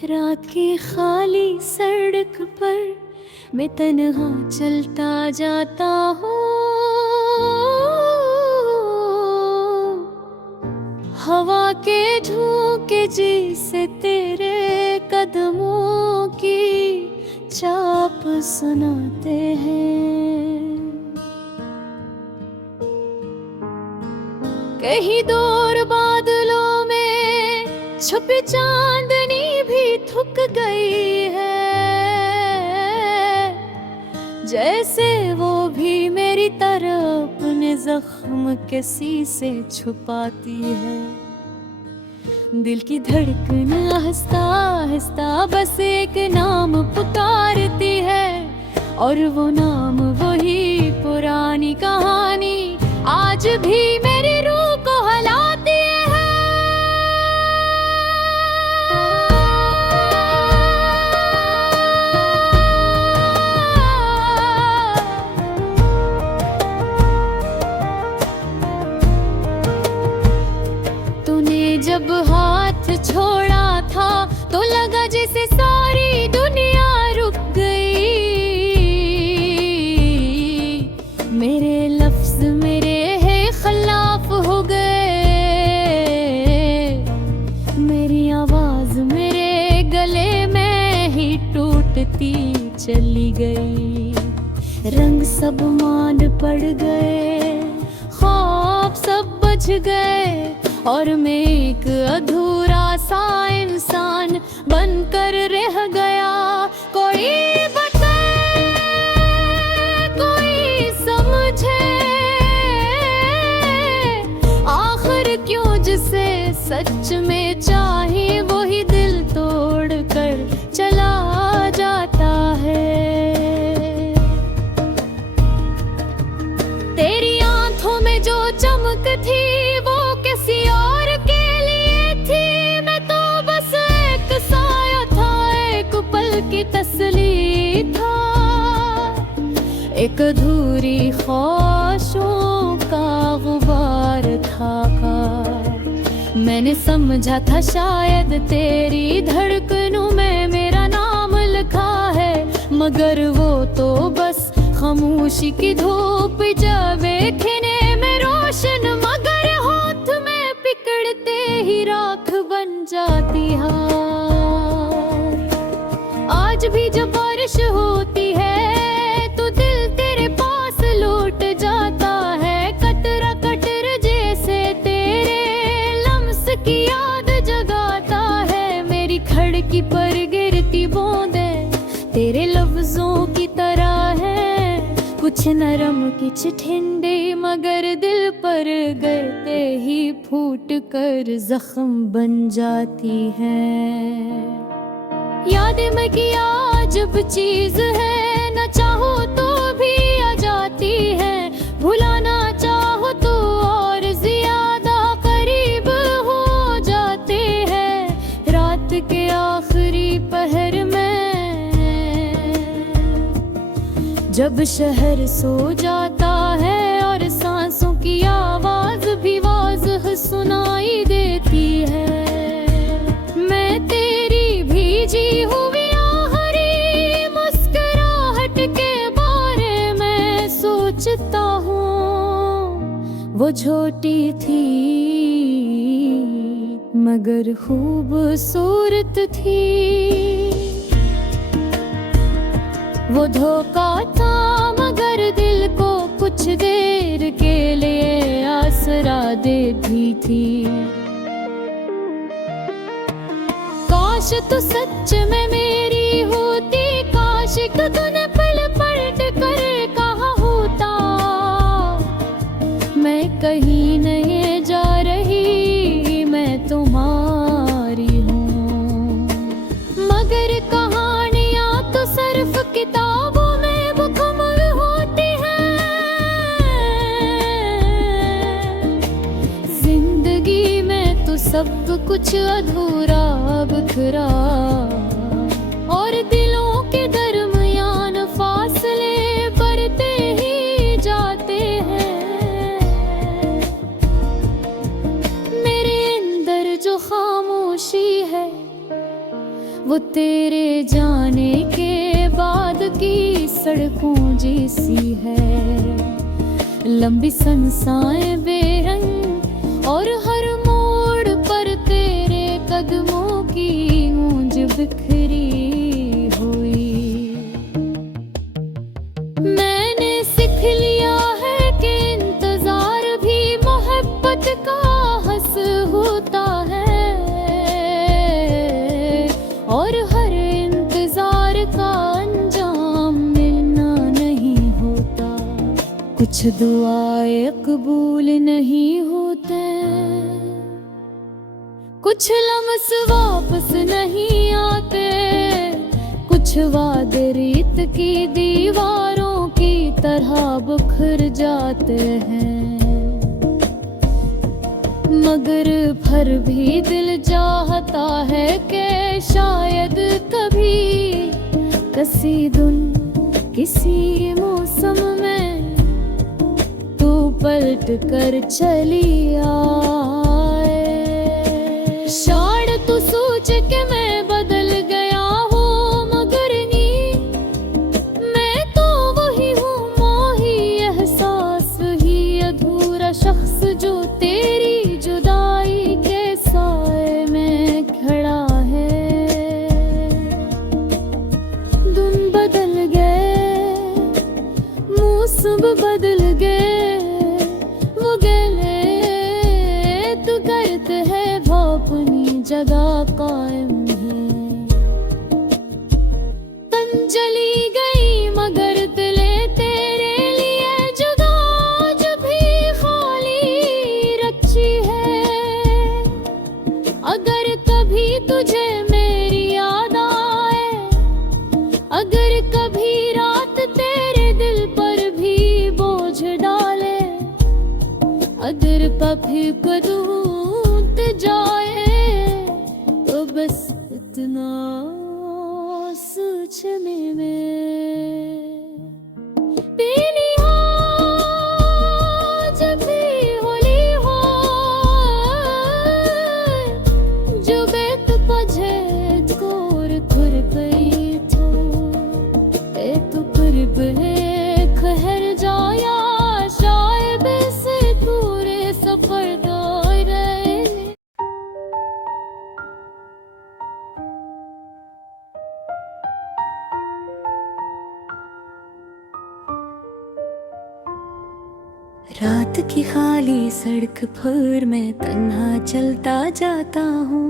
रात की खाली सड़क पर मैं तन्हा चलता जाता हूँ। हवा के झोंके जिसे तेरे कदमों की चाप सुनाते हैं। कहीं दूर बादलों में छुपी चांदनी भी थक गई है, जैसे वो भी मेरी तरह अपने जख्म के शीशे छुपाती है। दिल की धड़कन आहिस्ता आहिस्ता बस एक नाम पुकारती है, और वो नाम वही पुरानी कहानी आज भी मेरी रूह को हिलाती है। तूने जब हाथ छोड़ा था तो लगा जैसे सारी दुनिया रुक गई। मेरे लफ्ज मेरे खिलाफ हो गए, मेरी आवाज मेरे गले में ही टूटती चली गई। रंग सब मान पड़ गए, ख्वाब सब बच गए, और मैं एक अधूरा सा इंसान बनकर रह गया। कोई बताए, कोई समझे, आखिर क्यों जिसे सच में चाहे वही दिल तोड़ कर चला जाता है। तेरी आंखों में जो चमक थी वो किसी और के लिए थी। मैं तो बस एक साया था, एक पल की तसल्ली था, एक अधूरी ख्वाहिशों का गुबार था। मैंने समझा था शायद तेरी धड़कनों में मेरा नाम लिखा है, मगर वो तो बस खामोशी की धूप जब खिने में रोशन, मगर हाथ में पिकड़ते ही राख बन जाती है। आज भी जब बारिश होती है तो दिल तेरे पास लौट जाता है। कतरा कटर जैसे तेरे लम्स की याद जगाता है। मेरी खिड़की पर गिरती बूंदें तेरे लफ्जों की तरह है, कुछ नरम कुछ ठंडे, मगर दिल पर गिरते ही फूट कर जख्म बन जाती है। यादें में किया जब चीज है, न चाहो तो भी आ जाती है। भुलाना चाहो तो और ज्यादा करीब हो जाते हैं। रात के आखिरी पहर में जब शहर सो जाता है और सांसों की आवाज भी वाज़ह सुनाई देती है, मैं तेरी भीजी हुई आखिरी मुस्कुराहट के बारे में सोचता हूँ। वो छोटी थी मगर खूबसूरत थी। वो धोखा था मगर दिल को कुछ देर के लिए आसरा देती थी। काश तू सच में मेरी होती, काश तूने पल पलट कर कहा होता। मैं कहीं नहीं जा रही, मैं तुम्हारी हूँ, मगर कहानियाँ तो सिर्फ किताबों में मुकम्मल होती हैं। जिंदगी में तो सब कुछ अधूरा बिखरा, और दिलों के दरमियान फासले बढ़ते ही जाते हैं। मेरे अंदर जो खामोशी है वो तेरे जाने के बाद की सड़कों जैसी है, लंबी सनसाएं बेरंग और हर मोड़ पर तेरे कदमों की गूंज बिखरी हुई। मैंने सीख लिया है कि इंतजार भी मोहब्बत का हंस होता है, और हर इंतजार का अंजाम मिलना नहीं होता। कुछ दुआएं कबूल नहीं होते, कुछ लम्स वापस नहीं आते, कुछ वादे रेत की दीवारों की तरह बिखर जाते हैं। मगर फिर भी दिल चाहता है कि शायद कभी किसी दिन किसी मौसम में तू पलट कर चली आए। शायद तू सोच के मैं बदल गया हूँ, मगर नहीं, मैं तो वही हूँ, मोही एहसास ही अधूरा शख्स जो तेरी जुदाई के साए में खड़ा है। दिन बदल गए, मौसम बदल गए, वो गले तू करते है वो अपनी जगह कायम है। तन जली गई मगर दिले तेरे लिए जुदा जब भी खाली रखी है। अगर कभी तुझे मेरी याद आए, अगर कभी रात तेरे दिल पर भी बोझ डाले, अगर कभी कदूत जाए, तो बस इतना सोच में पीली हो जब भी होली हो, जो बेत पझे कोर खुर गई थो, ए तू कुर्ब है खहर जाया, शायद से पूरे सफर दौर रहे। रात की खाली सड़क पर मैं तन्हा चलता जाता हूँ,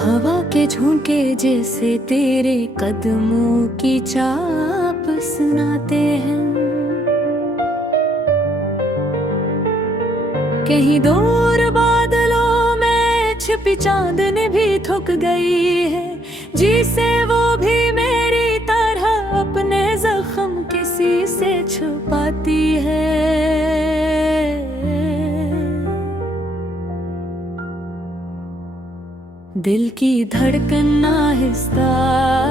हवा के झोंके जैसे तेरे कदमों की चाप सुनाते हैं। कहीं दूर बादलों में छिपी चांदनी भी थक गई है, जिसे वो भी मेरी तरह अपने जख्म किसी से छुपाती है। दिल की धड़कन आहिस्ता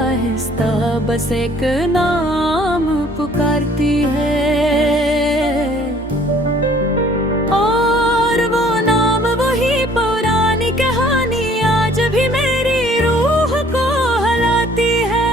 आहिस्ता बस एक नाम पुकारती है, और वो नाम वही पुरानी कहानी आज भी मेरी रूह को हलाती है।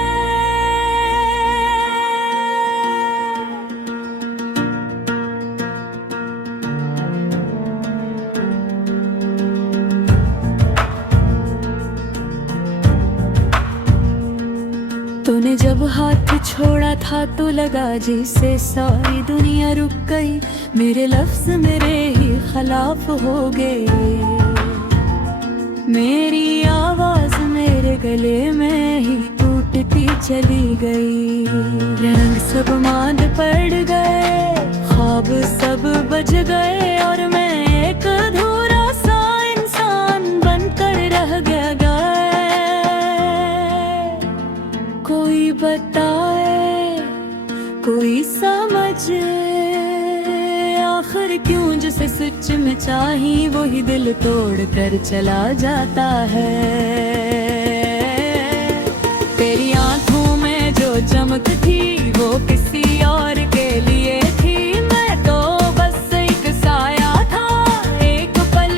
तूने जब हाथ छोड़ा था तो लगा जैसे सारी दुनिया रुक गई, मेरे लफ्ज मेरे ही खिलाफ हो गए, मेरी आवाज मेरे गले में ही टूटती चली गई। रंग सब मांद पड़ गए, ख्वाब सब बज गए, और मैं एक अधूरा सा इंसान बनकर रह गया। कोई बताए, कोई समझे, आखिर क्यों जिसे सच में चाही वही दिल तोड़ कर चला जाता है। तेरी आंखों में जो चमक थी वो किसी और के लिए थी, मैं तो बस एक साया था, एक पल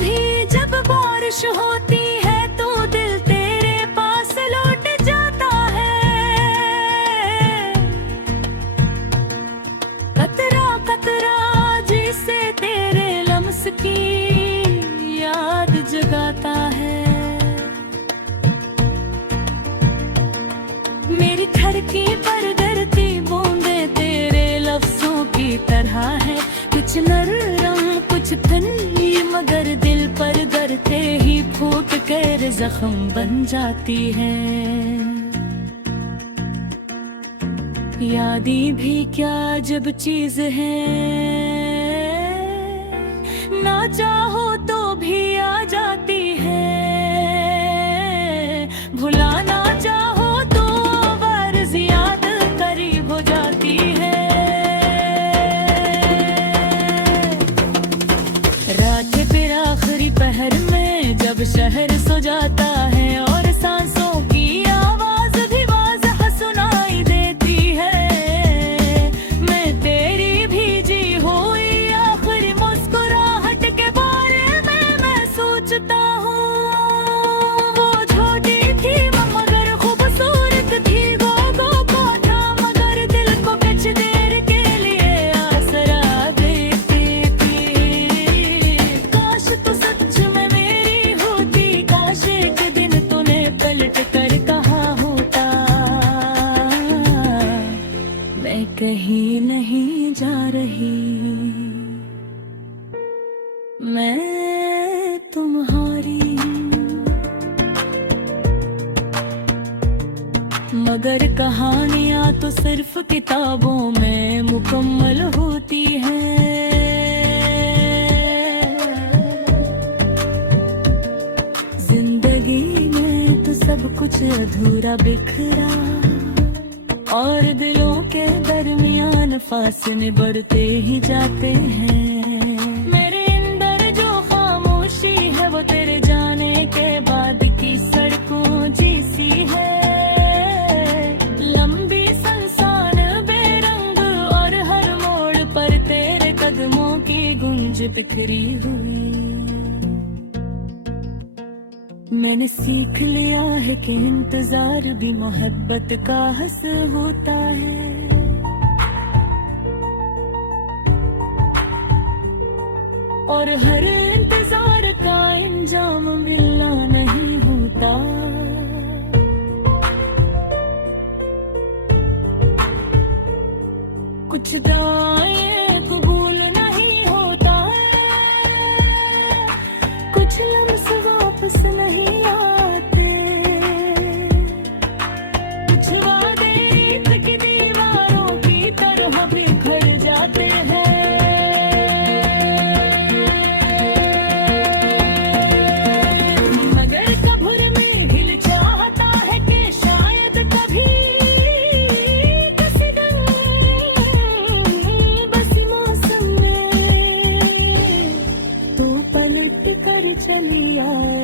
भी जब बारिश होती है तो दिल तेरे पास लौट जाता है। कतरा कतरा जिसे तेरे लम्स की याद जगाता है। मेरी धरती पर गिरती बूंदे तेरे लफ्जों की तरह है, कुछ नरम कुछ ठंडी मगर दिल पर गिरते ही फूट कर जख्म बन जाती है। यादें भी क्या अजब चीज है, ना चाहो तो भी आ जाती है। भुलाना चाहो तो वर्ज़ याद करीब हो जाती है। रात फिर आखिरी पहर में जब शहर सो जाता है और सांसों की आवाज भी वाज़ह सुनाई देती है। मैं तेरी भीजी हुई आखिरी मुस्कुराहट के बारे में मैं सोचता हूँ। वो छोटी थी मगर खूबसूरत थी, गो को था मगर दिल को कुछ देर के लिए आसरा देती थी। काश तू सच में मेरी होती, काश एक दिन तूने पलट कर कहा होता, मैं कहीं नहीं जा रही, मैं तुम्हारी। मगर कहानियां तो सिर्फ किताबों में मुकम्मल होती हैं। जिंदगी में तो सब कुछ अधूरा बिखरा और दिलों के दरमियान फासले बढ़ते ही जाते हैं। मेरे अंदर जो खामोशी है वो तेरे जाने के बाद की सड़कों जैसी है। लंबी संसान बेरंग और हर मोड़ पर तेरे कदमों की गूंज बिखरी हुई। मैंने सीख लिया है कि इंतजार भी मोहब्बत का हस होता है। और हर इंतजार का इंजाम मिलना नहीं होता। कुछ दाएं कबूल नहीं होता है, कुछ लम्स वापस नहीं आते, कुछ वादे ईद की दीवारों की तरह बिखर जाते हैं। मगर कब्र में दिल चाहता है कि शायद कभी किसी दिन बसी मौसम में तू पलट कर चली आए।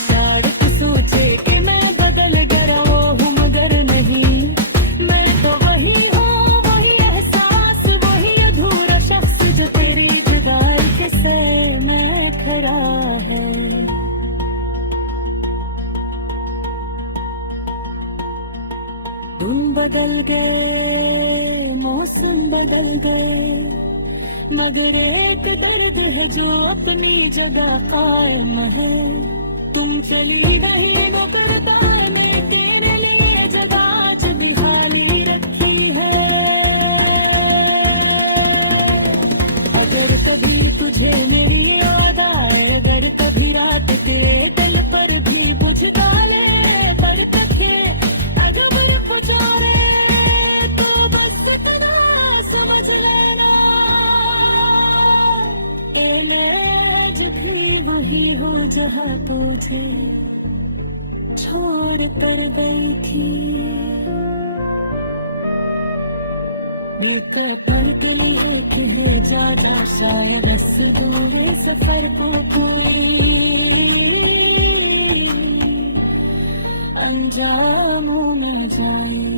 शायद सोचे कि मैं बदल गया हूँ मगर नहीं, मैं तो वही हूँ, वही एहसास, वही अधूरा शख्स जो तेरी जुदाई के सर में खड़ा है। धुन बदल गए, मौसम बदल गए, मगर एक दर्द है जो अपनी जगह कायम है। तुम चली नहीं मुकरदार ने तेरे लिए जगह आज भी खाली रखी है। अगर कभी तुझे मेरी याद आए, अगर कभी रात तेरे दिल पर भी बुझ डाले पर तके अगर पुचारे तो बस इतना समझ लेना, आज भी वही हो जहाँ तुझे छोड़ कर गई थी। का पलट लिए कि जा शायद इस दूर सफर को पूरी अंजाम न जाए।